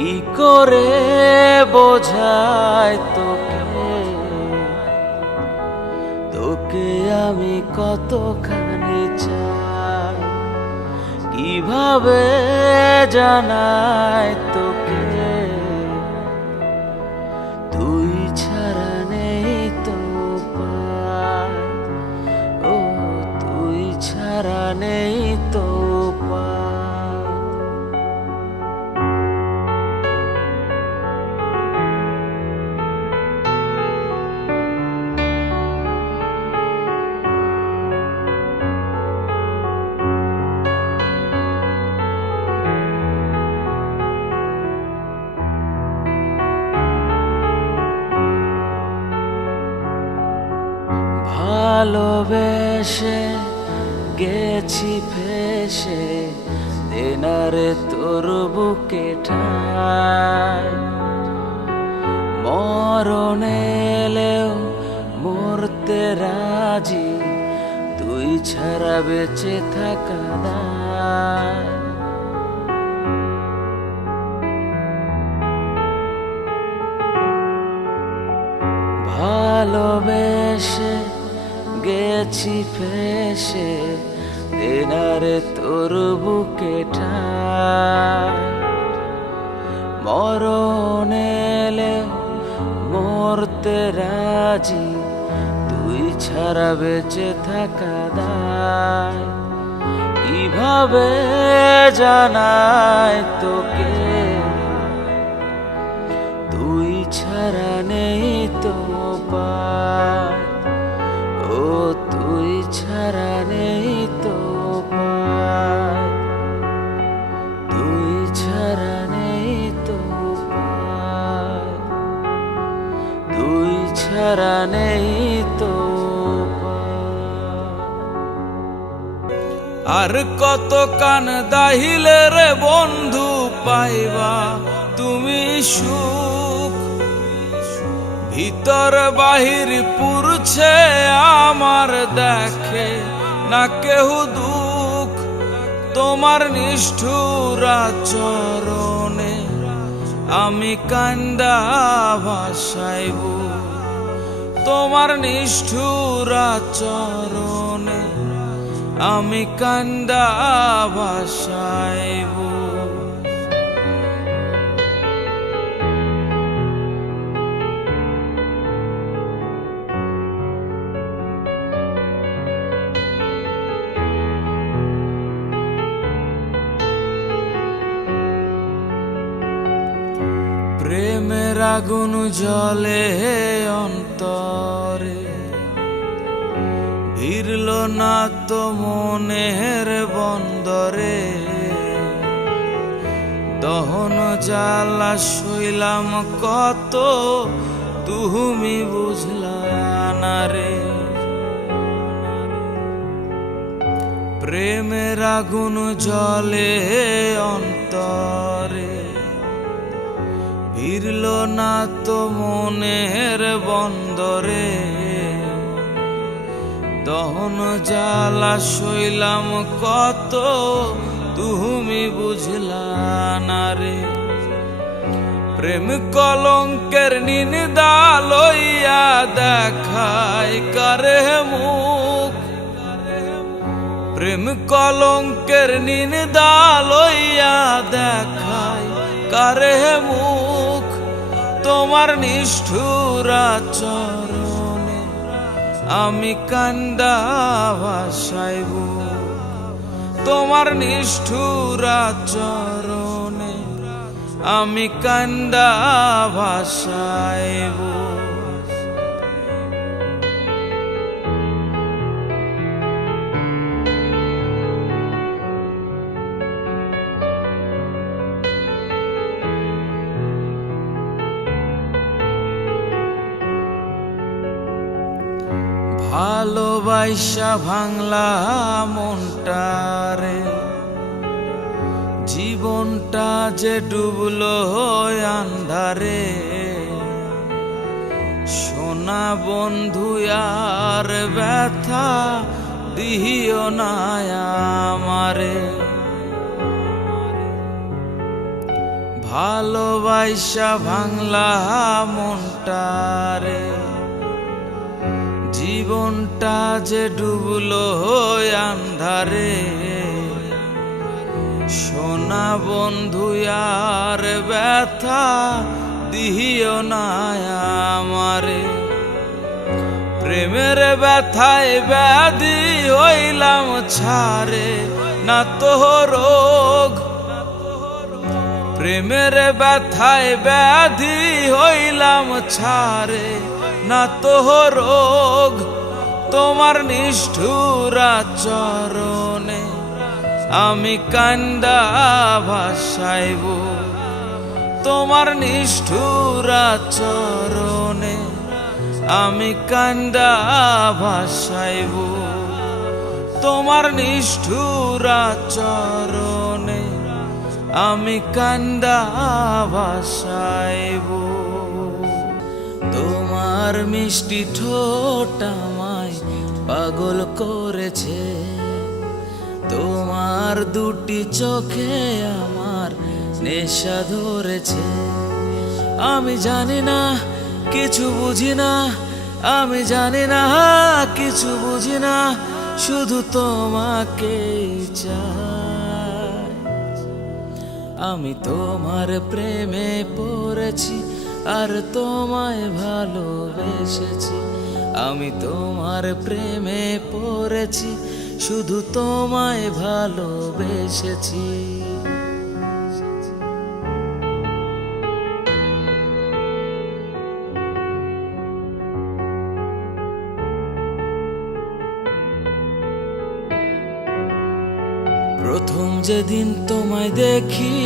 কি করে বোঝাই তোকে, তোকে আমি কতখানি চাই, কিভাবে জানাই তোকে, তুই ছাড়া নেই তো উপায়, ও তুই ছাড়া নেই তো উপায়। ভালোবেসে গেছি ফেসে, দেনারে তোর বুকে ঠাই, মরণ এলেও মরতে রাজি, তুই ছাড়া বেঁচে থাকা দায়। ভালোবেসে গেছি ফেসে, দেনারে তোর বুকে ঠাই, মরণ এলেও মরতে রাজি, তুই ছাড়া বেঁচে থাকা দায়। কিভাবে জানাই তোকে, তুই ছাড়া নেই তো উপায়, ও তুই ছাড়া নেই তো উপায়, তুই ছাড়া নেই তো উপায়, তুই ছাড়া নেই তো উপায়। আর কত কান দাহিলে রে বন্ধু পাইবা তুমি সুখ, ভিতর বাহির পুরছে আমার দেখে না কেহ দুঃখ, তোমার নিষ্ঠুর আচরণে আমি কান্দা ভাসাইব, তোমার নিষ্ঠুর আচরণে আমি কান্দা ভাসাইব। প্রেমের আগুন জ্বলে অন্তরে, ভিড়ল না তো মনের বন্দরে, দহন জ্বালা সইলাম কত তুমি বুঝলা না রে। প্রেমের আগুন জ্বলে অন্তরে, ভিড়ল না তো মনের বন্দরে, দহন জ্বালা সইলাম কত তুমি বুঝলা না রে। প্রেম কলঙ্কের নিন্দা লইয়া দেখায় কারে মুখ, প্রেম কলঙ্কের নিন্দা লইয়া দেখায় কারে মুখ, তোমার নিষ্ঠুর আচরণে আমি কান্দা ভাসাইব, তোমার নিষ্ঠুর আচরণে আমি কান্দা ভাসাইব। ভালোবাসা ভাঙলা মনটারে, জীবনটা যে ডুবলো আন্ধারে, সোনা বন্ধু আর ব্যথা দিও না আমারে। ভালোবাসা ভাঙলা মনটারে, জীবনটা যে ডুবলো আন্ধারে। সোনা বন্ধু আর ব্যথা দিও না আমারে, প্রেমের ব্যথায় ব্যাধি হইলাম ছাড়ে না তো রোগ। প্রেমের ব্যথায় ব্যাধি হইলাম ছাড়ে না তো রোগ। তোমার নিষ্ঠুর চরণে আমি কান্দা ভাসাইব, তোমার নিষ্ঠুর চরণে আমি কান্দা ভাসাইব, তোমার নিষ্ঠুর চরণে আমি কান্দা ভাসাইব। তোমার মিষ্টি ঠোঁট আমায় পাগল করেছে, তোমার দুটি চোখে আমার নেশা ধরেছে। আমি জানি না কিছু বুঝি না, আমি জানি না কিছু বুঝি না, শুধু তোমাকেই চাই। আমি তোমার প্রেমে পড়েছি আর তোমায় ভালোবেসেছি, আমি তোমার প্রেমে পড়েছি শুধু তোমায় ভালোবেসেছি। প্রথম যেদিন তোমায় দেখি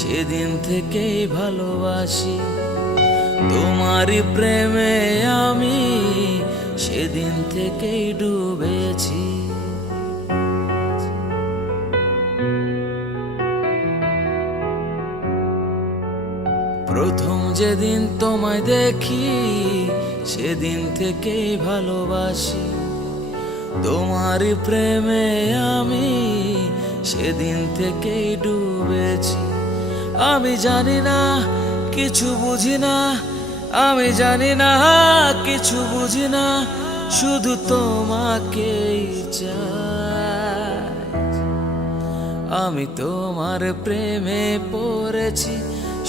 সেদিন থেকেই ভালোবাসি, তোমারই প্রেমে আমি সেদিন থেকেই ডুবেছি। প্রথম যেদিন তোমায় দেখি সেদিন থেকেই ভালোবাসি, তোমারই প্রেমে আমি সেদিন থেকেই ডুবেছি। আমি জানি না কিছু বুঝি না, আমি জানি না কিছু বুঝি না, শুধু তোমাকেই চাই। আমি তোমার প্রেমে পড়েছি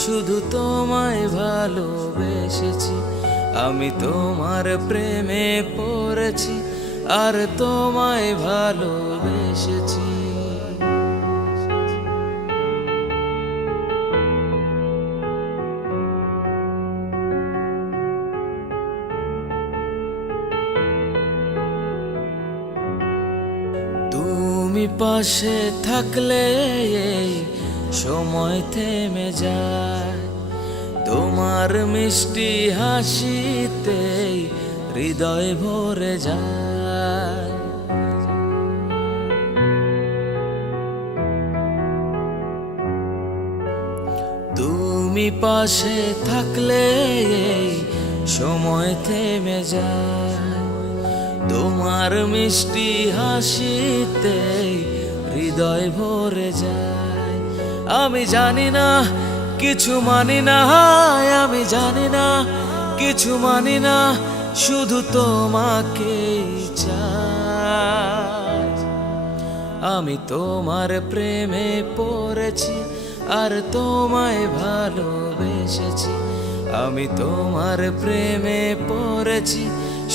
শুধু তোমায় ভালোবেসেছি, আমি তোমার প্রেমে পড়েছি আর তোমায় ভালোবেসেছি। তুমি পাশে থাকলে এই সময় থেমে যায়, তোমার মিষ্টি হাসিতেই হৃদয় ভরে যায়। তুমি পাশে থাকলে এই সময় থেমে যায়, তোমার মিষ্টি হাসিতেই হৃদয় ভরে যায়। আমি জানি না কিছু মানি না, আমি জানি না কিছু মানি না, শুধু তোমাকেই চাই। আমি তোমার প্রেমে পড়েছি আর তোমায় ভালোবেসেছি, আমি তোমার প্রেমে পড়েছি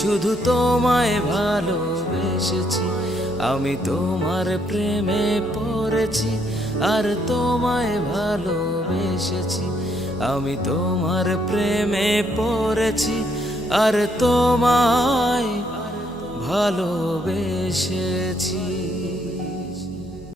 শুধু তোমায় ভালোবেসেছি। আমি তোমার প্রেমে পড়েছি আর তোমায় ভালোবেসেছি, আমি তোমার প্রেমে পড়েছি আর তোমায় ভালোবেসেছি।